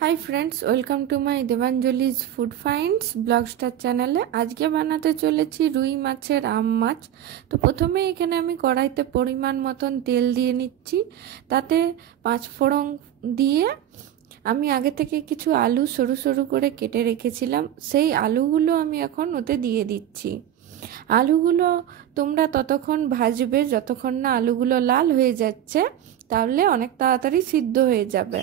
High friends welcome to my Devanjali's food finds blog star चैनले आज के बनाते चले रुई माछेर आम माछ। तो प्रथमे एखाने आमी कड़ाईते परिमाण मतन तेल दिए निচ্ছি, ताते 5 फोड़न दिए आमी आगे थेके किछु आलू सरु सरु करे केटे रेखेछिलाम, सेई आलूगुलो आमी एखन ओते दिए दिচ্ছি। आलूगुलो तोमरा ततक्षण भाजबे যতক্ষণ না आलूगुलो लाल হয়ে যাচ্ছে, তাহলে অনেক তাড়াতাড়ি সিদ্ধ হয়ে যাবে।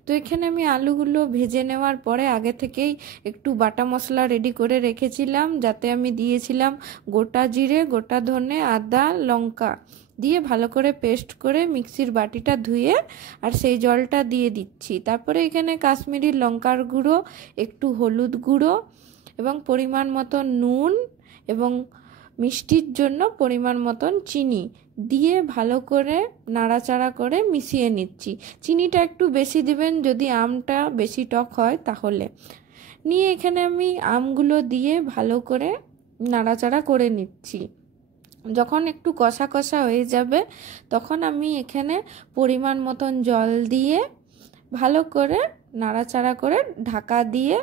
तो एखाने आमी आलूगुलो भेजे नेওয়ার परे आगे থেকেই একটু बाटा मशला रेडी करे रेखेছিলাম, যাতে আমি দিয়েছিলাম গোটা জিরে, গোটা ধনে, আদা, লঙ্কা দিয়ে ভালো করে পেস্ট করে মিক্সির বাটিটা ধুয়ে আর সেই জলটা দিয়ে দিচ্ছি। তারপরে এখানে কাশ্মীরি লঙ্কার গুঁড়ো, একটু হলুদ গুঁড়ো এবং পরিমাণ মতো নুন এবং মিষ্টির জন্য পরিমাণ মতন চিনি দিয়ে ভালো করে নাড়াচাড়া করে মিশিয়ে নিচ্ছি। চিনিটা একটু বেশি দিবেন যদি আমটা বেশি টক হয় তাহলে। নিয়ে এখানে আমি আমগুলো দিয়ে ভালো করে নাড়াচাড়া করে নিচ্ছি। যখন একটু কষা কষা হয়ে যাবে তখন আমি এখানে পরিমাণ মতন জল দিয়ে ভালো করে নাড়াচাড়া করে ঢাকা দিয়ে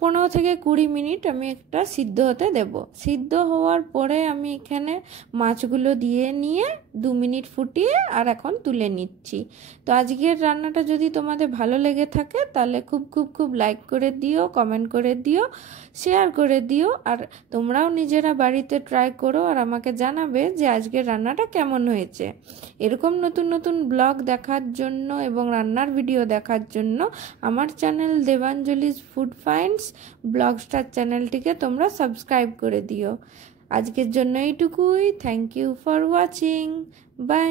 15 থেকে 20 মিনিট আমি একটা সিদ্ধ হতে দেব। সিদ্ধ হওয়ার পরে আমি এখানে মাছগুলো দিয়ে নিয়ে 2 মিনিট ফুটিয়ে আর এখন তুলে নিচ্ছি। তো আজকের রান্নাটা যদি তোমাদের ভালো লেগে থাকে তাহলে খুব লাইক করে দিও, কমেন্ট করে দিও, শেয়ার করে দিও আর তোমরাও নিজেরা বাড়িতে ট্রাই করো আর আমাকে জানাবে যে আজকের রান্নাটা কেমন হয়েছে। এরকম নতুন নতুন ব্লগ দেখার জন্য এবং রান্নার ভিডিও দেখার জন্য আমার channel Devanjali's food finds blog star চ্যানেলটিকে তোমরা সাবস্ক্রাইব করে দিও। আজকের জন্য এইটুকুই। Thank you for watching. By.